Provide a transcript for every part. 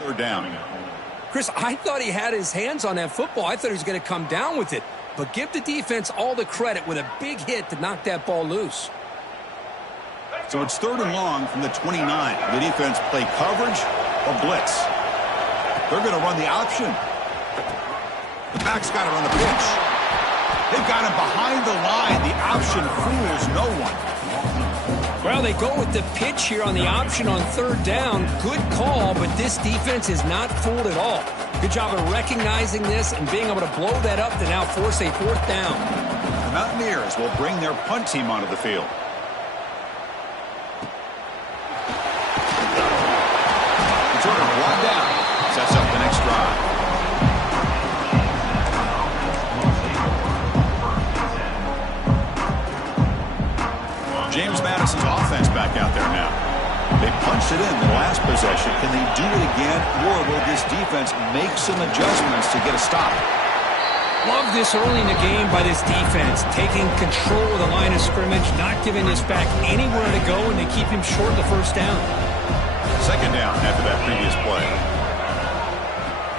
Third down. Chris, I thought he had his hands on that football. I thought he was going to come down with it. But give the defense all the credit with a big hit to knock that ball loose. So it's 3rd and long from the 29. The defense play coverage or blitz. They're going to run the option. The back's got it on the pitch. They've got him behind the line. The option fools no one. Well, they go with the pitch here on the option on 3rd down. Good call, but this defense is not fooled at all. Good job of recognizing this and being able to blow that up to now force a 4th down. The Mountaineers will bring their punt team onto the field. Jordan brought down. Sets up the next drive. James Madison's offense back out there now. They punched it in the last possession. Can they do it again, or will this defense make some adjustments to get a stop? Love this early in the game by this defense, taking control of the line of scrimmage, not giving this back anywhere to go, and they keep him short of the 1st down. 2nd down after that previous play.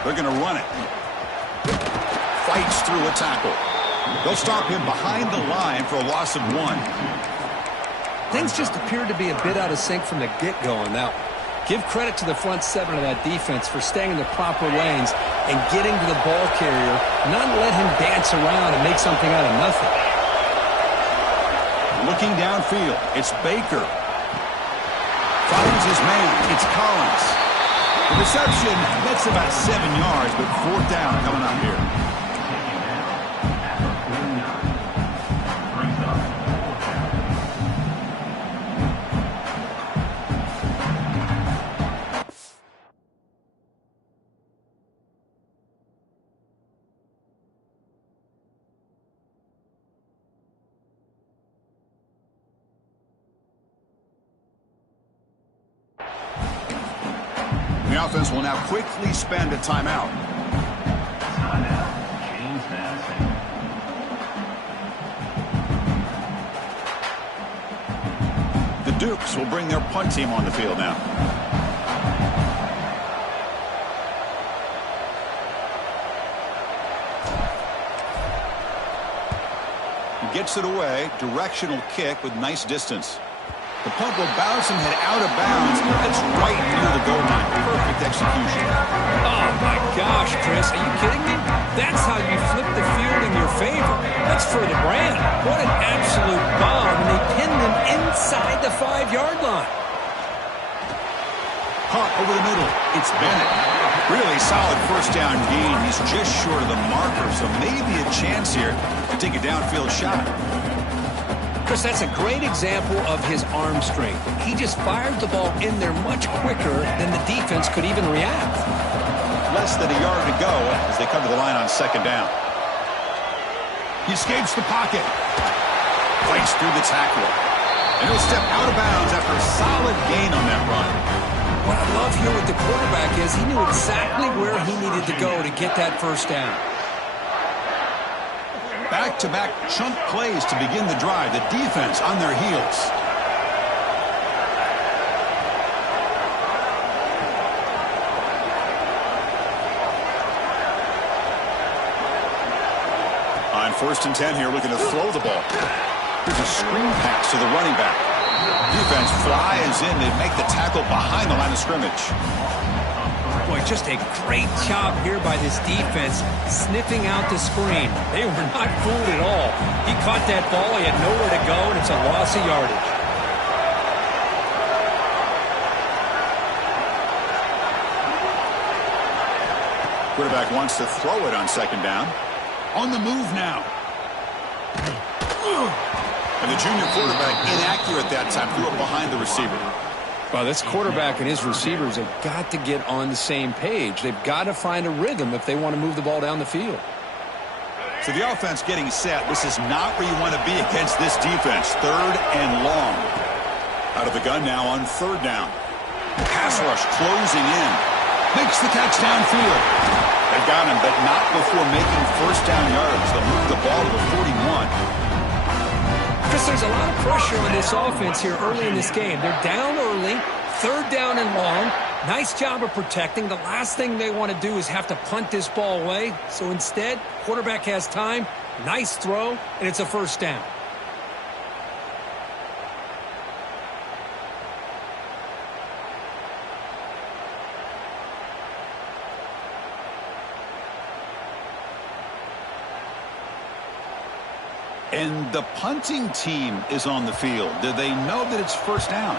They're going to run it. Fights through a tackle. They'll stop him behind the line for a loss of 1. Things just appeared to be a bit out of sync from the get-go on that one. Give credit to the front 7 of that defense for staying in the proper lanes and getting to the ball carrier, not let him dance around and make something out of nothing. Looking downfield, it's Baker. Finds his man, it's Collins. The reception, that's about 7 yards, but 4th down coming up here. The offense will now quickly spend a timeout. The Dukes will bring their punt team on the field now. He gets it away. Directional kick with nice distance. The punt will bounce and head out of bounds. That's right near the goal line. Perfect execution. Oh, my gosh, Chris. Are you kidding me? That's how you flip the field in your favor. That's for the brand. What an absolute bomb. And they pin them inside the 5-yard line. Caught over the middle. It's Bennett. Really solid 1st down gain. He's just short of the marker, so maybe a chance here to take a downfield shot. Chris, that's a great example of his arm strength. He just fired the ball in there much quicker than the defense could even react. Less than a yard to go as they come to the line on 2nd down. He escapes the pocket. Fights through the tackle. And he'll step out of bounds after a solid gain on that run. What I love here with the quarterback is he knew exactly where he needed to go to get that 1st down. Back-to-back chunk plays to begin the drive. The defense on their heels. On 1st and 10 here, looking to throw the ball. Here's a screen pass to the running back. Defense flies in. They make the tackle behind the line of scrimmage. Boy, just a great job here by this defense, sniffing out the screen. They were not fooled at all. He caught that ball, he had nowhere to go, and it's a loss of yardage. Quarterback wants to throw it on 2nd down. On the move now. And the junior quarterback inaccurate that time, threw it behind the receiver. Well, this quarterback and his receivers have got to get on the same page. They've got to find a rhythm if they want to move the ball down the field. So the offense getting set. This is not where you want to be against this defense. 3rd and long. Out of the gun now on 3rd down. Pass rush closing in. Makes the catch downfield. They've got him, but not before making 1st down yards. They'll move the ball to the 41. Chris, there's a lot of pressure on this offense here early in this game. They're down early, Third down and long. Nice job of protecting. The last thing they want to do is have to punt this ball away. So instead, quarterback has time. Nice throw, and it's a first down. And the punting team is on the field. Do they know that it's first down?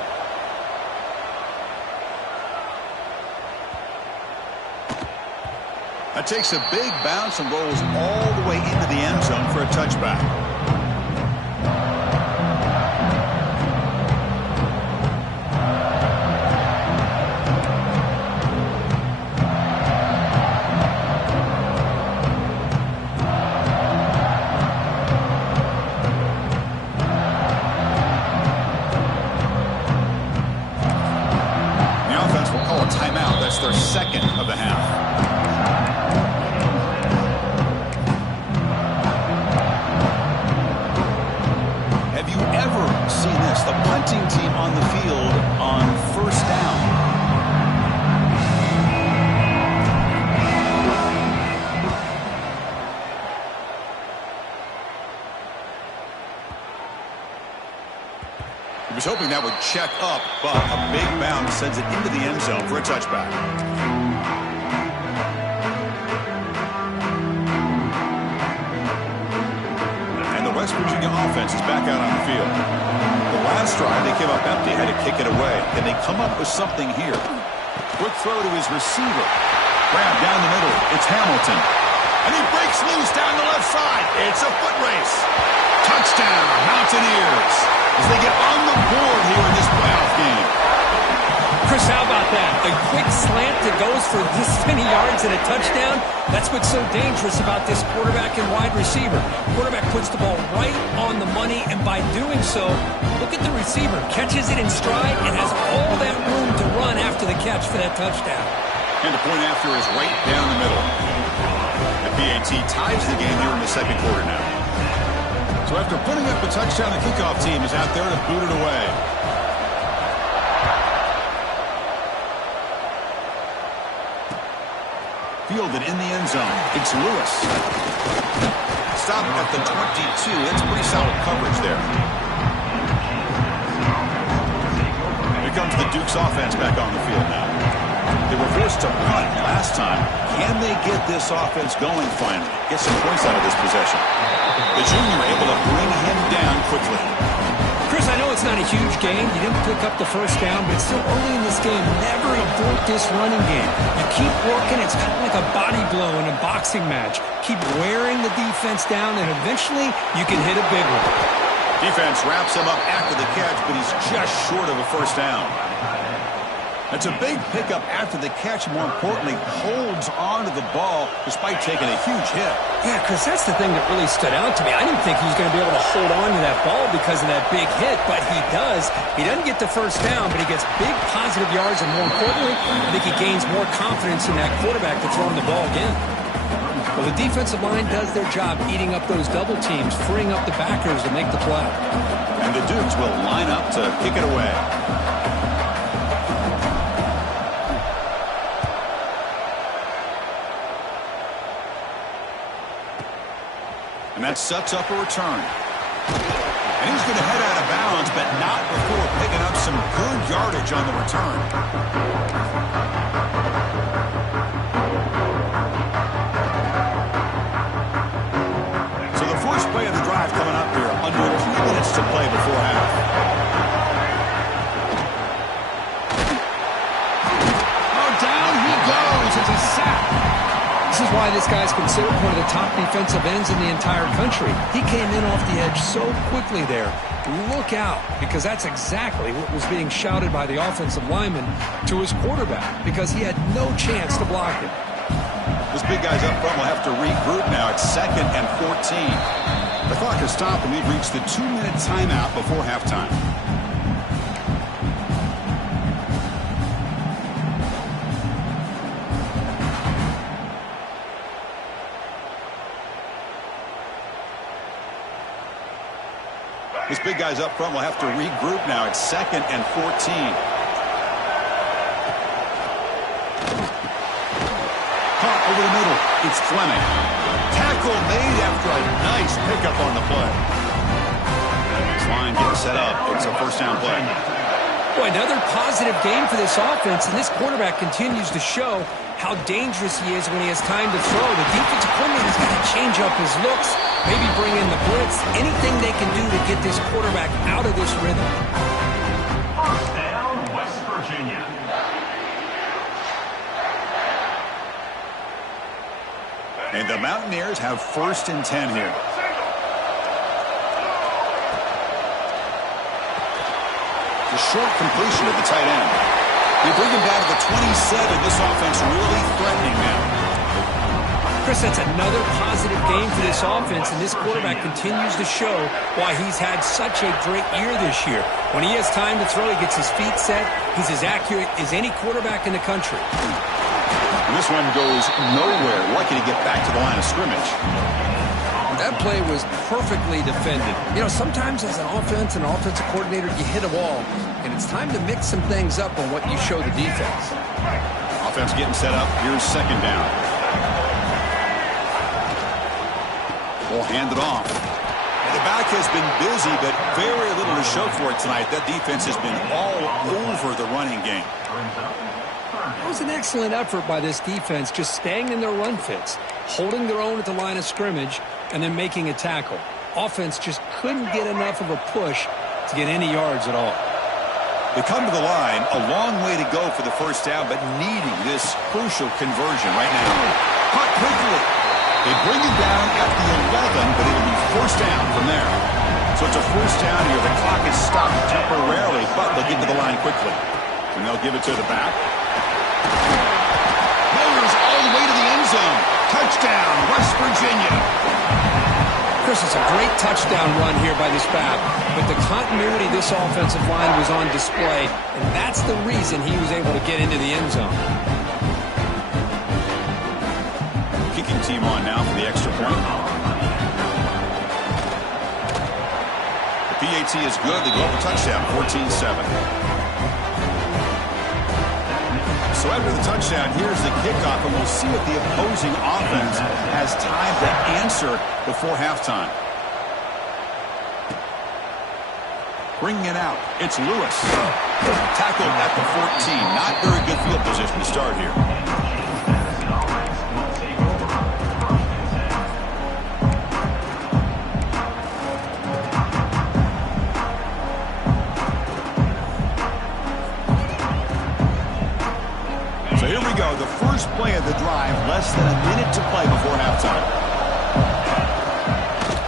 That takes a big bounce and rolls all the way into the end zone for a touchback. Their second of the half. Have you ever seen this? The punting team on the field on first down. He was hoping that would check up, but a big bounce sends it into the end zone for a touchback. And the West Virginia offense is back out on the field. The last drive, they came up empty, had to kick it away. Can they come up with something here? Quick throw to his receiver. Grab down the middle. It's Hamilton. And he breaks loose down the left side. It's a foot race. Touchdown, Mountaineers, as they get on the board here in this playoff game. Chris, how about that? A quick slant that goes for this many yards and a touchdown. That's what's so dangerous about this quarterback and wide receiver. Quarterback puts the ball right on the money, and by doing so, look at the receiver. Catches it in stride and has all that room to run after the catch for that touchdown. And the point after is right down the middle. The PAT ties the game here in the second quarter now. So after putting up a touchdown, the kickoff team is out there to boot it away. Fielded in the end zone. It's Lewis. Stop at the 22. That's pretty solid coverage there. Here comes the Duke's offense back on the field now. They were forced to punt last time. Can they get this offense going finally? Get some points out of this possession. The junior able to bring him down quickly. Chris, I know it's not a huge game. You didn't pick up the first down, but it's still early in this game. Never abort this running game. You keep working. It's kind of like a body blow in a boxing match. Keep wearing the defense down, and eventually you can hit a big one. Defense wraps him up after the catch, but he's just short of a first down. It's a big pickup after the catch, more importantly, holds on to the ball despite taking a huge hit. Yeah, Chris, that's the thing that really stood out to me. I didn't think he was going to be able to hold on to that ball because of that big hit, but he does. He doesn't get the first down, but he gets big positive yards, and more importantly, I think he gains more confidence in that quarterback to throw him the ball again. Well, the defensive line does their job eating up those double teams, freeing up the backers to make the play. And the Dukes will line up to kick it away. And that sets up a return. And he's going to head out of bounds, but not before picking up some good yardage on the return. So the first play of the drive coming up here. Under 3 minutes to play before half. Oh, down he goes. It's a sack. This is why this guy's considered one of the top defensive ends in the entire country. He came in off the edge so quickly there. Look out, because that's exactly what was being shouted by the offensive lineman to his quarterback, because he had no chance to block it. Those big guys up front will have to regroup now. It's 2nd and 14. The clock has stopped, and we've reached the 2-minute timeout before halftime. These big guys up front will have to regroup now. It's 2nd and 14. caught over the middle. It's Fleming. Tackle made after a nice pickup on the play. This line getting set up. It's a first down play. Boy, another positive game for this offense, and this quarterback continues to show how dangerous he is when he has time to throw. The defensive coordinator's got to change up his looks, maybe bring in the blitz, anything they can do to get this quarterback out of this rhythm. First down, West Virginia. And the Mountaineers have 1st and 10 here. The short completion of the tight end. They bring him down to the 27. This offense really threatening now. Chris, that's another positive game for this offense, and this quarterback continues to show why he's had such a great year this year. When he has time to throw, he gets his feet set. He's as accurate as any quarterback in the country. And this one goes nowhere. Lucky to get back to the line of scrimmage. That play was perfectly defended. You know, sometimes as an offensive coordinator, you hit a wall, and it's time to mix some things up on what you show the defense. Offense getting set up. Here's 2nd down. We'll hand it off. And the back has been busy, but very little to show for it tonight. That defense has been all over the running game. That was an excellent effort by this defense, just staying in their run fits, holding their own at the line of scrimmage, and then making a tackle. Offense just couldn't get enough of a push to get any yards at all. They come to the line, a long way to go for the first down, but needing this crucial conversion right now. Caught quickly. They bring him down at the 11, but it'll be 1st down from there. So it's a 1st down here. The clock is stopped temporarily, but they'll get to the line quickly. And they'll give it to the back. Motors all the way to the end zone. Touchdown, West Virginia. Chris, it's a great touchdown run here by this back, but the continuity of this offensive line was on display, and that's the reason he was able to get into the end zone. Kicking team on now for the extra point. The PAT is good. They go up a touchdown, 14-7. So after the touchdown, here's the kickoff, and we'll see if the opposing offense has time to answer before halftime. Bringing it out, it's Lewis. Tackled at the 14. Not very good field position to start here. The first play of the drive, less than a minute to play before halftime.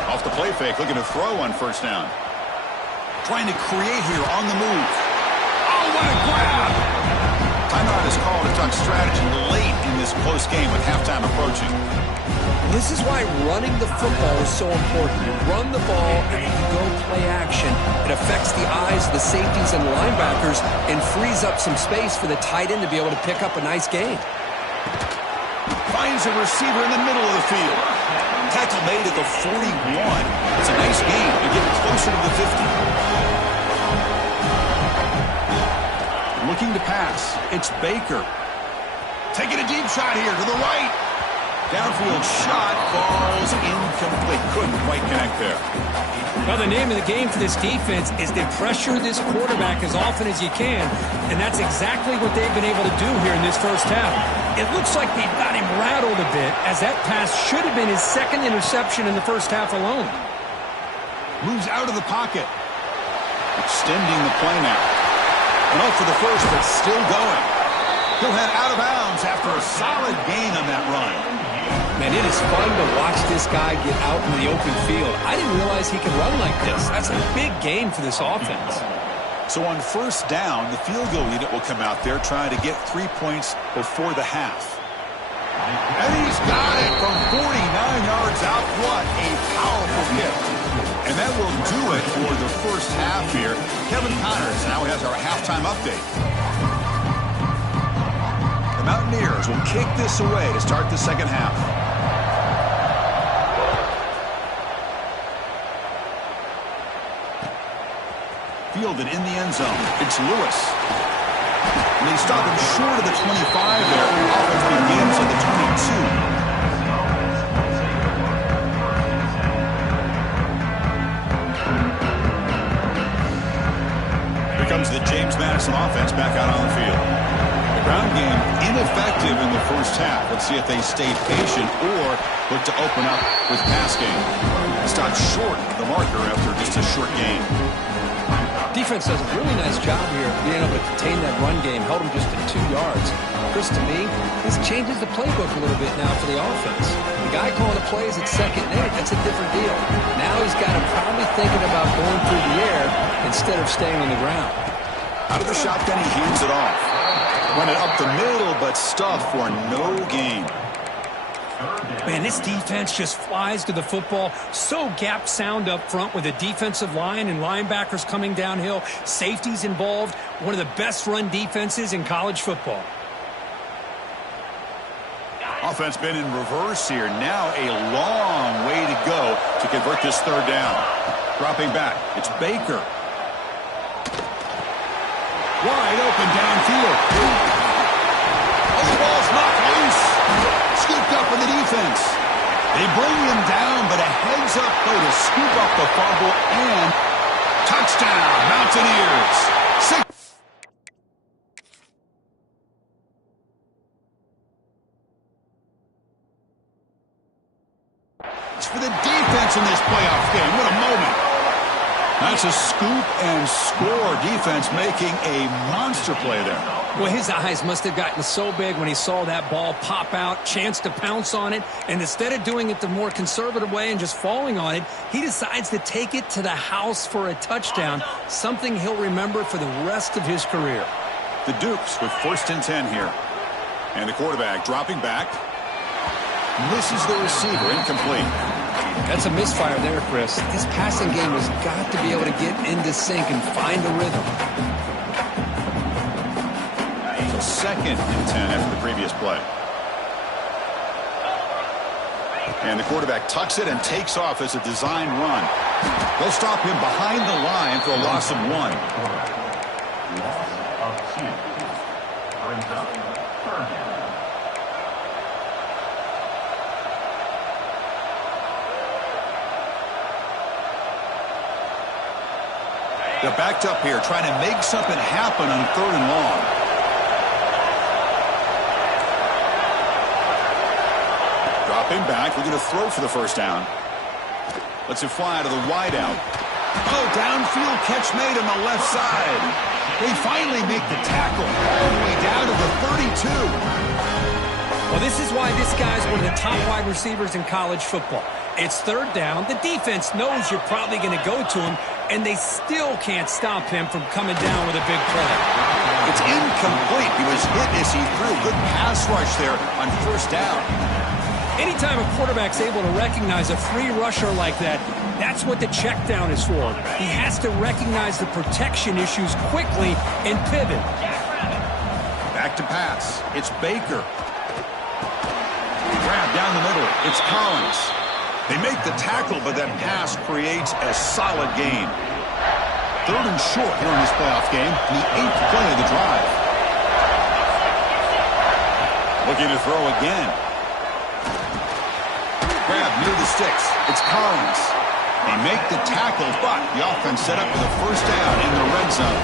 Off the play fake, looking to throw on 1st down. Trying to create here on the move. Oh, what a grab! Timeout is called to talk strategy late in this close game with halftime approaching. This is why running the football is so important. You run the ball and you go play action. It affects the eyes of the safeties and linebackers and frees up some space for the tight end to be able to pick up a nice gain. Finds a receiver in the middle of the field. Tackle made at the 41. It's a nice gain to get closer to the 50. Looking to pass. It's Baker. Taking a deep shot here to the right. Downfield shot falls incomplete. Couldn't quite connect there. Well, the name of the game for this defense is to pressure this quarterback as often as you can, and that's exactly what they've been able to do here in this first half. It looks like they've got him rattled a bit, as that pass should have been his 2nd interception in the first half alone. Moves out of the pocket. Extending the play now. And off for the first, but still going. He'll head out of bounds after a solid gain on that run. Man, it is fun to watch this guy get out in the open field. I didn't realize he could run like this. That's a big gain for this offense. So on 1st down, the field goal unit will come out there trying to get 3 points before the half. And he's got it from 49 yards out. What a powerful kick. And that will do it for the first half here. Kevin Connors now has our halftime update. The Mountaineers will kick this away to start the second half. Fielded in the end zone. It's Lewis. And they stop him short of the 25 there. Offense begins at the 22. Here comes the James Madison offense back out on the field. The ground game ineffective in the first half. Let's see if they stay patient or look to open up with pass game. Stopped short of the marker after just a short game. Defense does a really nice job here of being able to contain that run game, held him just at 2 yards. Chris, to me, this changes the playbook a little bit now for the offense. The guy calling the plays at 2nd and 8, that's a different deal. Now he's got him probably thinking about going through the air instead of staying on the ground. Out of the shotgun, he hands it off. Run it up the middle, but stuffed for no gain. Man, this defense just flies to the football. So gap sound up front with a defensive line and linebackers coming downhill. Safeties involved. One of the best run defenses in college football. Offense been in reverse here. Now a long way to go to convert this 3rd down. Dropping back. It's Baker. Wide open downfield. Oh, the ball's knocked loose. Scooped up in the defense. They bring him down, but a heads-up play to scoop up the fumble and touchdown, Mountaineers. 6. For the defense in this playoff game. What a moment. That's a scoop and score. Defense making a monster play there. Well, his eyes must have gotten so big when he saw that ball pop out, chance to pounce on it, and instead of doing it the more conservative way and just falling on it, he decides to take it to the house for a touchdown, something he'll remember for the rest of his career. The Dukes with 1st and 10 here. And the quarterback dropping back. Misses the receiver, incomplete. That's a misfire there, Chris. This passing game has got to be able to get into sync and find a rhythm. So 2nd and 10 after the previous play. And the quarterback tucks it and takes off as a design run. They'll stop him behind the line for a loss of 1. Loss of 2. Brings up 3rd down. They're backed up here, trying to make something happen on 3rd and long. Dropping back, we're going to throw for the 1st down. Lets it fly to the wideout. Oh, downfield catch made on the left side. They finally make the tackle all the way down to the 32. Well, this is why this guy's one of the top wide receivers in college football. It's 3rd down. The defense knows you're probably going to go to him, and they still can't stop him from coming down with a big play. It's incomplete. He was hit as he threw. Good pass rush there on 1st down. Anytime a quarterback's able to recognize a free rusher like that, that's what the check down is for. He has to recognize the protection issues quickly and pivot. Back to pass. It's Baker. Grab down the middle. It's Collins. They make the tackle, but that pass creates a solid gain. 3rd and short here in this playoff game, and the 8th play of the drive. Looking to throw again. Grab near the sticks. It's Collins. They make the tackle, but the offense set up with a 1st down in the red zone.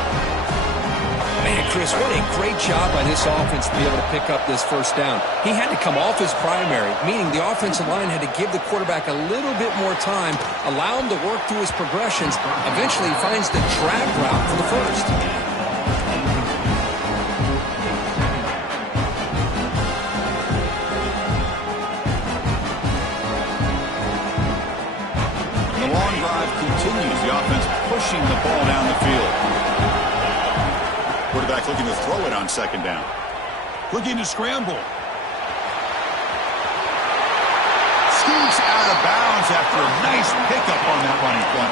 Man, Chris, what a great job by this offense to be able to pick up this 1st down. He had to come off his primary, meaning the offensive line had to give the quarterback a little bit more time, allow him to work through his progressions. Eventually, he finds the drag route for the 1st. The long drive continues. The offense pushing the ball down the field. Quarterback looking to throw it on 2nd down. Looking to scramble. Scoots out of bounds after a nice pickup on that running play.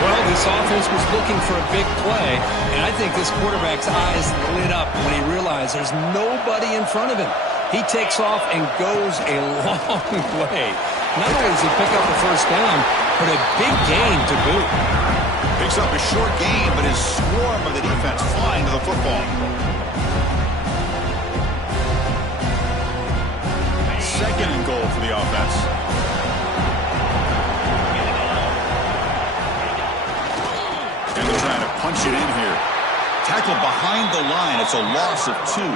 Well, this offense was looking for a big play, and I think this quarterback's eyes lit up when he realized there's nobody in front of him. He takes off and goes a long way. Not only does he pick up the 1st down, but a big gain to boot. Picks up a short gain, but is swarmed by the defense flying to the football. second and goal for the offense. And they're trying to punch it in here. Tackle behind the line. It's a loss of 2.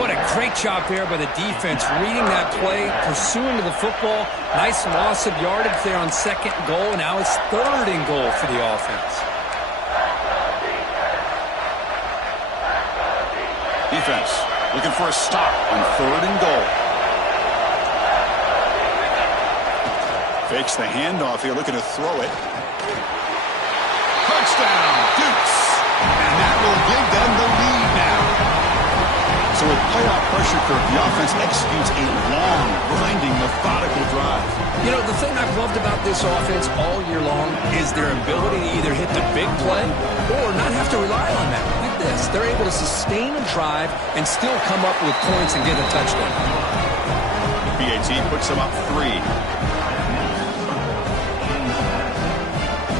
What a great job there by the defense, reading that play, pursuing to the football. Nice loss of yardage there on second and goal, and now it's third and goal for the offense. Defense looking for a stop on third and goal. Fakes the handoff here, looking to throw it. Touchdown, Dukes. And that will give them the lead now. So with playoff pressure curve, the offense executes a long, grinding, methodical drive. You know, the thing I've loved about this offense all year long is their ability to either hit the big play or not have to rely on that. Look at this. They're able to sustain a drive and still come up with points and get a touchdown. PAT puts them up 3.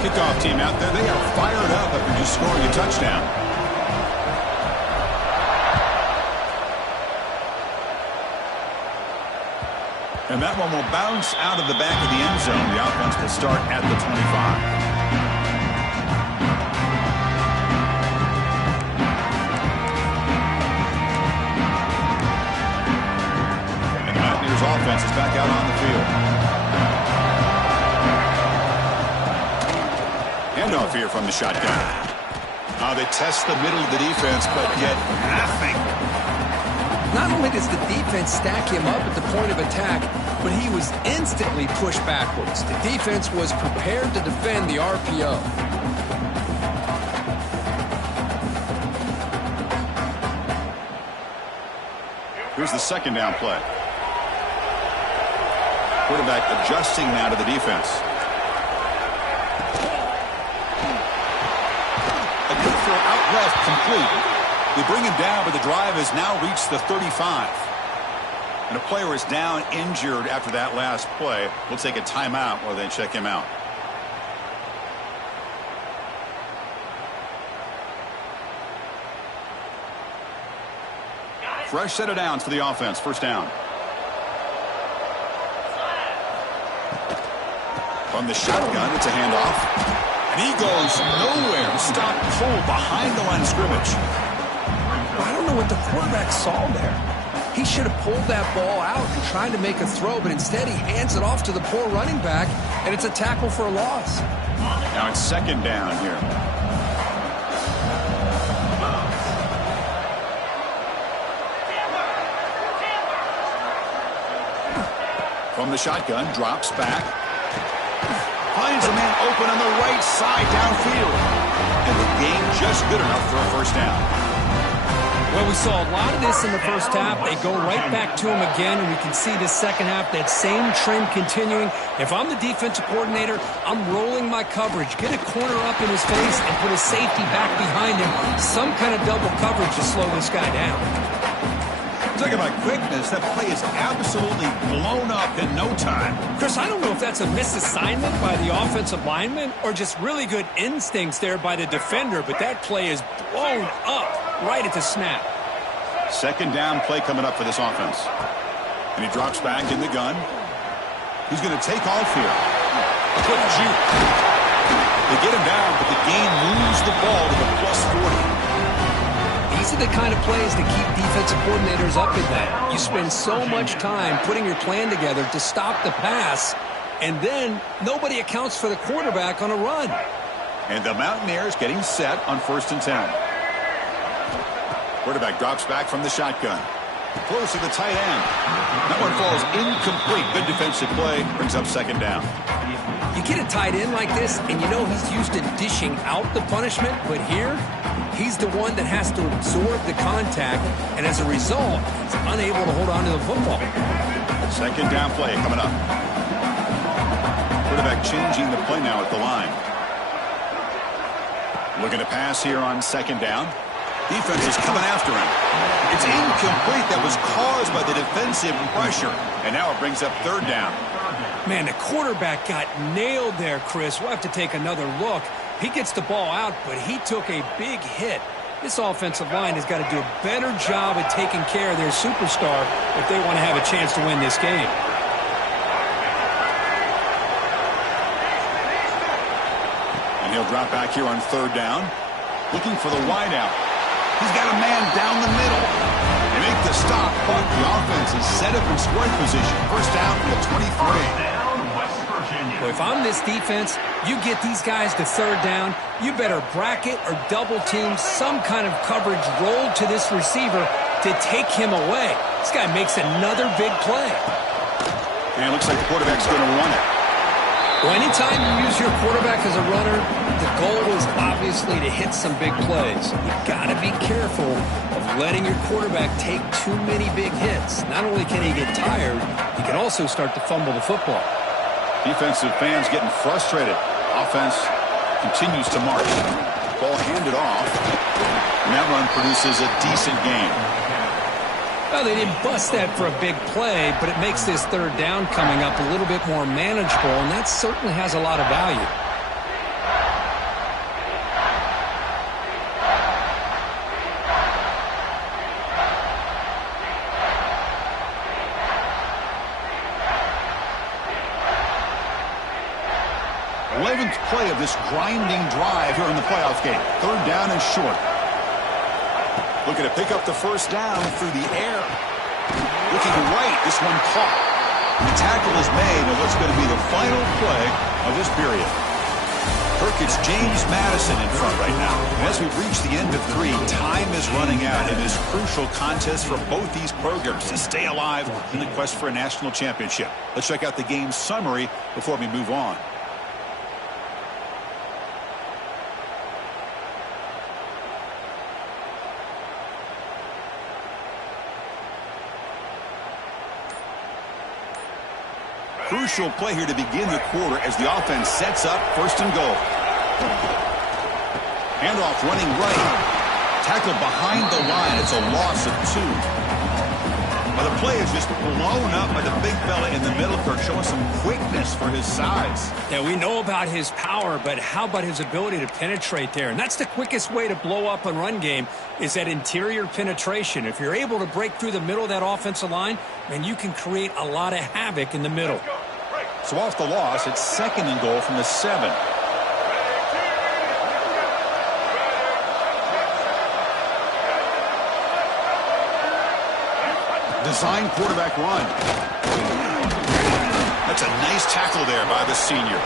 Kickoff team out there, they are fired up after just scoring a touchdown. And that one will bounce out of the back of the end zone. The offense will start at the 25. And the Mountaineers offense is back out on the field. Handoff here from the shotgun. They test the middle of the defense, but yet nothing. Not only does the defense stack him up at the point of attack, but he was instantly pushed backwards. The defense was prepared to defend the RPO. Here's the second down play. Quarterback adjusting now to the defense. A good throw out left, complete. They bring him down, but the drive has now reached the 35. And a player is down injured after that last play. We'll take a timeout while they check him out. Fresh set of downs for the offense. First down. From the shotgun, it's a handoff. And he goes nowhere. Stop pull behind the line of scrimmage. I don't know what the quarterback saw there. He should have pulled that ball out and tried to make a throw, but instead he hands it off to the poor running back, and it's a tackle for a loss. Now it's second down here. From the shotgun, drops back. Finds a man open on the right side downfield. And the game just good enough for a first down. Well, we saw a lot of this in the first half. They go right back to him again, and we can see the second half, that same trend continuing. If I'm the defensive coordinator, I'm rolling my coverage. Get a corner up in his face and put a safety back behind him. Some kind of double coverage to slow this guy down. Talking about quickness, that play is absolutely blown up in no time. Chris, I don't know if that's a misassignment by the offensive lineman or just really good instincts there by the defender, but that play is blown up right at the snap. Second down play coming up for this offense. And he drops back in the gun. He's going to take off here. A quick juke. They get him down, but the game moves the ball to the plus 40. These are the kind of plays that keep defensive coordinators up at that. You spend so much time putting your plan together to stop the pass, and then nobody accounts for the quarterback on a run. And the Mountaineers getting set on 1st and 10. Quarterback drops back from the shotgun. Close to the tight end. That one falls incomplete. Good defensive play. Brings up second down. You get a tight end like this, and you know he's used to dishing out the punishment, but here, he's the one that has to absorb the contact, and as a result, he's unable to hold on to the football. Second down play coming up. Quarterback changing the play now at the line. Looking to pass here on second down. Defense is coming after him. It's incomplete. That was caused by the defensive pressure, and now it brings up third down. Man, the quarterback got nailed there, Chris. We'll have to take another look. He gets the ball out, but he took a big hit. This offensive line has got to do a better job at taking care of their superstar if they want to have a chance to win this game. And he'll drop back here on 3rd down. Looking for the wideout. He's got a man down the middle. They make the stop, but the offense is set up in scoring position. First down from the 23. Well, if I'm this defense, you get these guys to 3rd down, you better bracket or double team some kind of coverage rolled to this receiver to take him away. This guy makes another big play. And it looks like the quarterback's going to run it. Well, anytime you use your quarterback as a runner, the goal is obviously to hit some big plays. You've got to be careful of letting your quarterback take too many big hits. Not only can he get tired, he can also start to fumble the football. Defensive fans getting frustrated. Offense continues to march. Ball handed off. And that run produces a decent gain. Well, they didn't bust that for a big play, but it makes this 3rd down coming up a little bit more manageable, and that certainly has a lot of value. Play of this grinding drive here in the playoff game. 3rd down and short. Looking to pick up the first down through the air. Looking right, this one caught. The tackle is made of what's going to be the final play of this period. Kirk, it's James Madison in front right now. And as we've reached the end of 3, time is running out in this crucial contest for both these programs to stay alive in the quest for a national championship. Let's check out the game summary before we move on. Crucial play here to begin the quarter as the offense sets up 1st and goal. Handoff running right. Tackle behind the line. It's a loss of 2. Well, the play is just blown up by the big fella in the middle. Kirk showing some quickness for his size. Yeah, we know about his power, but how about his ability to penetrate there? And that's the quickest way to blow up a run game is that interior penetration. If you're able to break through the middle of that offensive line, then you can create a lot of havoc in the middle. So off the loss, it's 2nd and goal from the 7. Design quarterback run. That's a nice tackle there by the senior.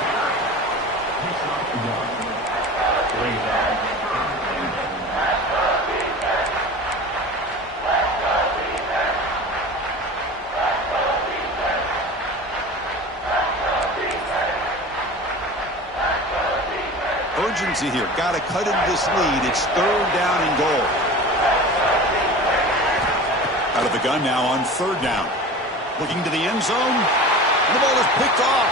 Urgency here. Got to cut into this lead. It's 3rd down and goal. Out of the gun now on 3rd down. Looking to the end zone. And the ball is picked off.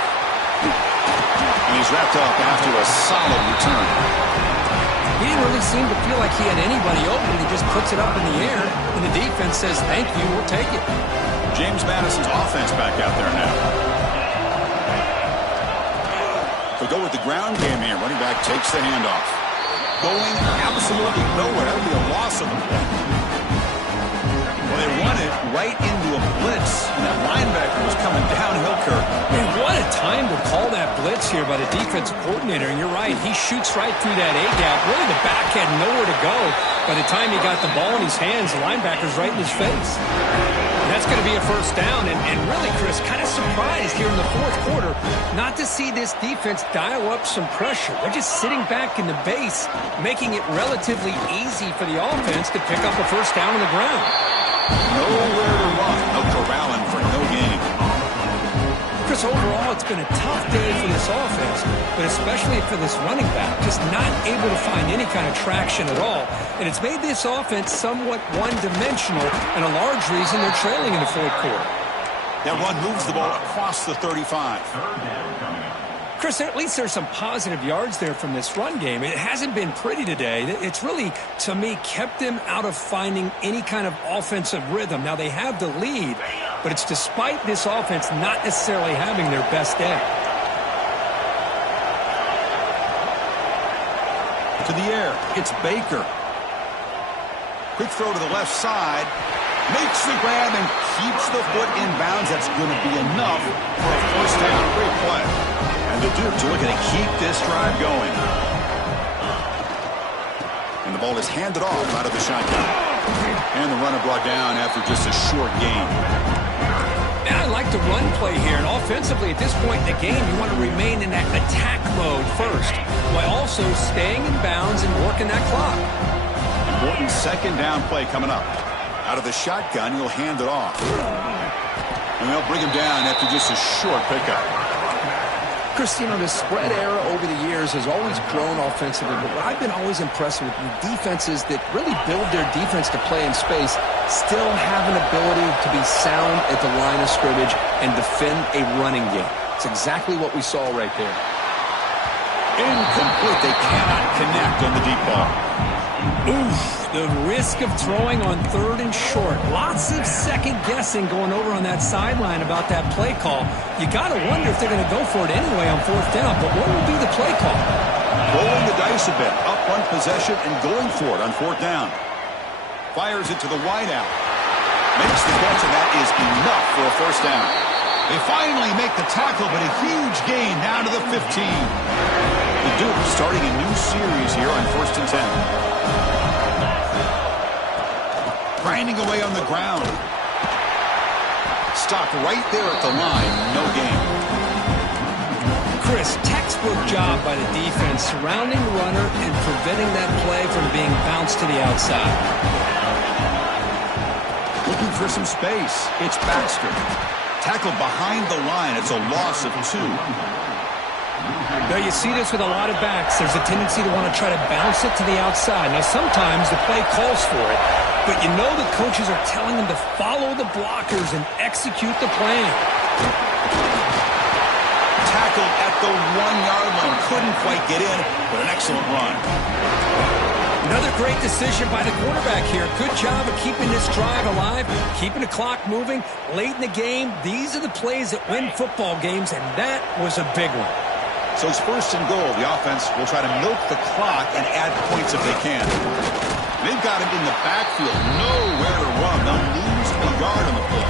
And he's wrapped up after a solid return. He didn't really seem to feel like he had anybody open. He just puts it up in the air, and the defense says, thank you, we'll take it. James Madison's offense back out there now. They'll go with the ground game here. Running back takes the handoff. Going absolutely nowhere. That would be a loss of the play. Well, they run it right into a blitz, and that linebacker was coming downhill, Kirk. Man, what a time to call that blitz here by the defensive coordinator. And you're right, he shoots right through that A-gap. Really, the back had nowhere to go. By the time he got the ball in his hands, the linebacker's right in his face. And that's going to be a first down. And really, Chris, kind of surprised here in the 4th quarter not to see this defense dial up some pressure. They're just sitting back in the base, making it relatively easy for the offense to pick up a first down on the ground. Nowhere to run. No corralling for no gain. Chris, overall, it's been a tough day for this offense, but especially for this running back, just not able to find any kind of traction at all. And it's made this offense somewhat one-dimensional, and a large reason they're trailing in the 4th quarter. That run moves the ball across the 35. Chris, at least there's some positive yards there from this run game. It hasn't been pretty today. It's really, to me, kept them out of finding any kind of offensive rhythm. Now, they have the lead, but it's despite this offense not necessarily having their best day. To the air, it's Baker. Quick throw to the left side. Makes the grab and keeps the foot in bounds. That's going to be enough for a first down. Great play. And the Dukes are looking to keep this drive going. And the ball is handed off out of the shotgun. And the runner brought down after just a short gain. And I like the run play here. And offensively, at this point in the game, you want to remain in that attack mode first, while also staying in bounds and working that clock. Important second down play coming up. Out of the shotgun, he'll hand it off. And they'll bring him down after just a short pickup. Chris, you know, the spread era over the years has always grown offensively, but what I've been always impressed with the defenses that really build their defense to play in space still have an ability to be sound at the line of scrimmage and defend a running game. It's exactly what we saw right there. Incomplete. They cannot connect on the deep ball. Oof, the risk of throwing on 3rd and short. Lots of second guessing going over on that sideline about that play call. You got to wonder if they're going to go for it anyway on 4th down, but what will be the play call? Rolling the dice a bit, up one possession and going for it on 4th down. Fires it to the wideout. Makes the catch, and that is enough for a first down. They finally make the tackle, but a huge gain down to the 15. The Dukes starting a new series here on 1st and 10. Grinding away on the ground. Stopped right there at the line. No gain. Chris, textbook job by the defense surrounding the runner and preventing that play from being bounced to the outside. Looking for some space. It's Baxter. Tackled behind the line. It's a loss of 2. Now, you see this with a lot of backs. There's a tendency to want to try to bounce it to the outside. Now, sometimes the play calls for it, but you know the coaches are telling them to follow the blockers and execute the plan. Tackled at the 1-yard line. Couldn't quite get in, but an excellent run. Another great decision by the quarterback here. Good job of keeping this drive alive, keeping the clock moving. Late in the game, these are the plays that win football games, and that was a big one. So it's 1st and goal. The offense will try to milk the clock and add points if they can. They've got him in the backfield. Nowhere to run. They'll lose a yard on the play.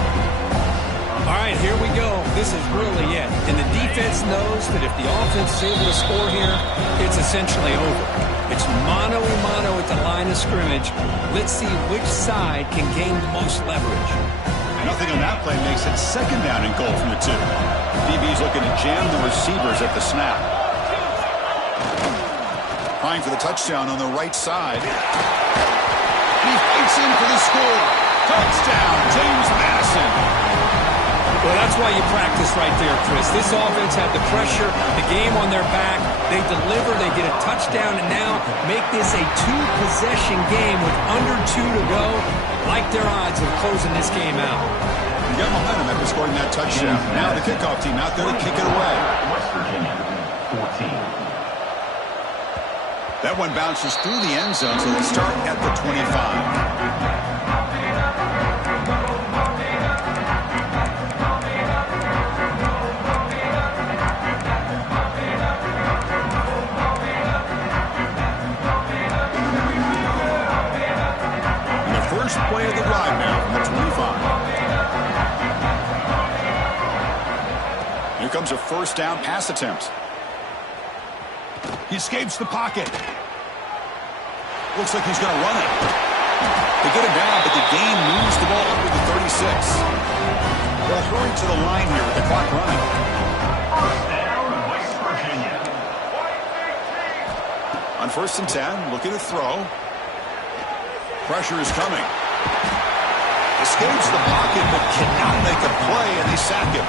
All right, here we go. This is really it. And the defense knows that if the offense is able to score here, it's essentially over. It's mano-a-mano at the line of scrimmage. Let's see which side can gain the most leverage. Nothing on that play makes it 2nd down and goal from the 2. DB's looking to jam the receivers at the snap. Trying for the touchdown on the right side. He fights in for the score. Touchdown, James Madison. Well, that's why you practice right there, Chris. This offense had the pressure, the game on their back. They deliver, they get a touchdown, and now make this a 2-possession game with under 2 to go. Like their odds of closing this game out. You got momentum after scoring that touchdown. Now the kickoff team out there to kick it away. West Virginia, 14. That one bounces through the end zone, so they start at the 25. First play of the drive now from the 25. Here comes a 1st down pass attempt. He escapes the pocket. Looks like he's going to run it. They get him down, but the gain moves the ball up to the 36. They'll hurry to the line here with the clock running. First down, West Virginia. On 1st and 10, looking to throw. Pressure is coming. Escapes the pocket, but cannot make a play, and they sack him.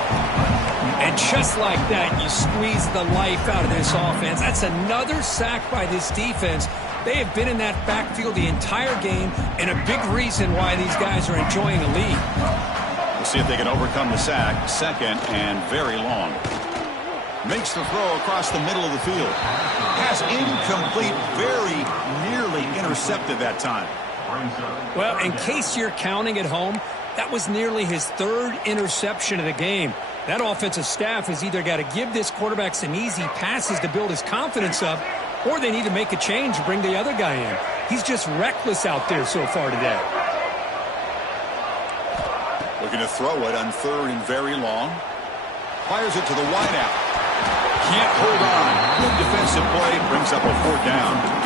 And just like that, you squeeze the life out of this offense. That's another sack by this defense. They have been in that backfield the entire game, and a big reason why these guys are enjoying a lead. We'll see if they can overcome the sack. 2nd and very long. Makes the throw across the middle of the field. Pass incomplete, very nearly intercepted that time. Well, in case you're counting at home, that was nearly his 3rd interception of the game. That offensive staff has either got to give this quarterback some easy passes to build his confidence up, or they need to make a change and bring the other guy in. He's just reckless out there so far today. Looking to throw it on 3rd and very long. Fires it to the wideout. Can't hold on. Good defensive play. Brings up a 4th down.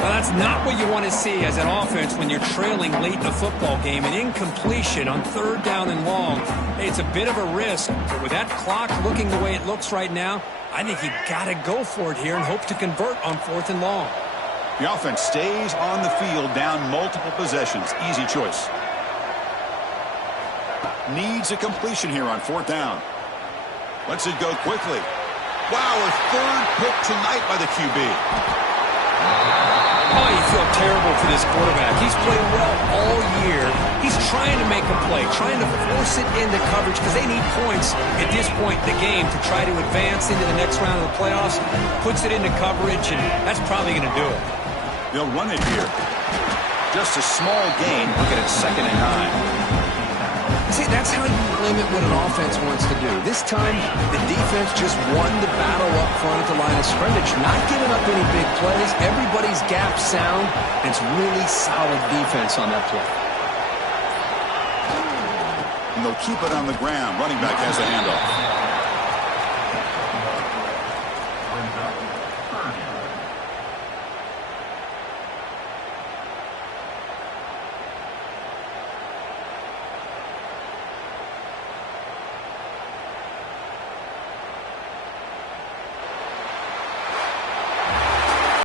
Well, that's not what you want to see as an offense when you're trailing late in a football game. An incompletion on 3rd down and long. It's a bit of a risk, but with that clock looking the way it looks right now, I think you've got to go for it here and hope to convert on 4th and long. The offense stays on the field down multiple possessions. Easy choice. Needs a completion here on 4th down. Lets it go quickly. Wow, a 3rd pick tonight by the QB. Oh, you feel terrible for this quarterback. He's played well all year. He's trying to make a play, trying to force it into coverage because they need points at this point in the game to try to advance into the next round of the playoffs. Puts it into coverage, and that's probably going to do it. They'll run it here. Just a small gain. Looking at 2nd and 9. See, that's how you limit what an offense wants to do. This time, the defense just won the battle up front at the line of scrimmage, not giving up any big plays. Everybody's gap sound. It's really solid defense on that play. And they'll keep it on the ground. Running back has the handoff.